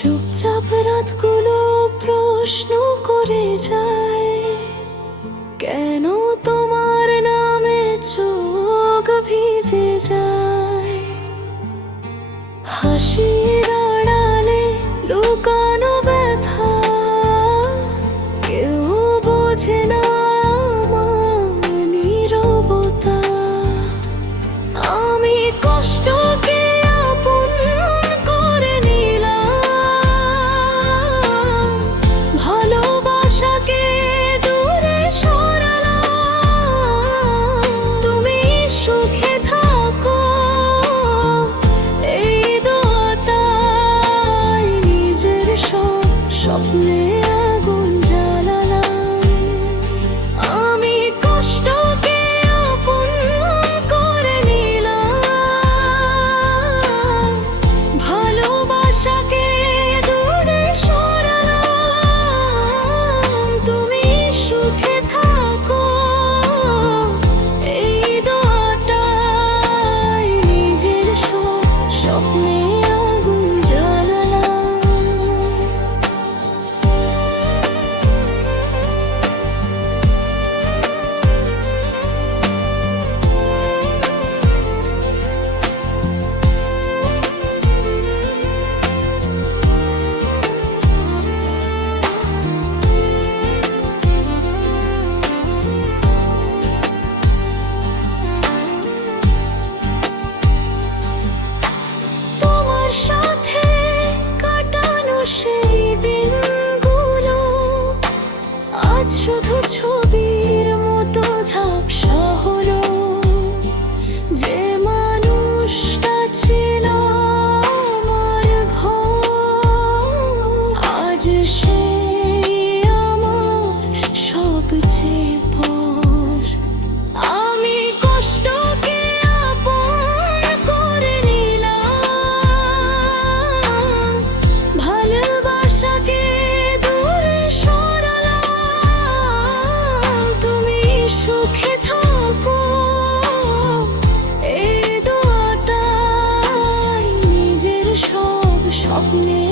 চুপচাপ রাতগুলো প্রশ্ন করে যায়, কেন তোমার নামে চোখ ভিজে যায়। হাসির আড়ালে লুকানো ব্যথা, কেউ বোঝে না আমার নীরবতা। আমি কষ্টকে আপন করে নিলাম, ভালোবাসাকে দূরে সরালাম। তুমি সুখে থাকো এই দোয়াটাই, নিজের সব স্বপ্নে আগুন জ্বালালাম। আমি কষ্টকে আপন করে নিলাম, ভালোবাসাকে দূরে সরালাম। তুমি সুখে থাকো এই দোয়াটাই, নিজের সব স্বপ্নে আগুন জ্বালালাম। তোমার সাথে কাটানো সেই দিনগুলো আজ শুধু ছবির মতো ঝাপসা হলো। যে মানুষটা ছিল আমার ঘর, আজ সে আমার সবচেয়ে পর। আমি কষ্টকে আপন করে নিলাম, ভালোবাসাকে দূরে সরালাম। তুমি সুখে থাকো এই দোয়াটাই, নিজের সব স্বপ্নে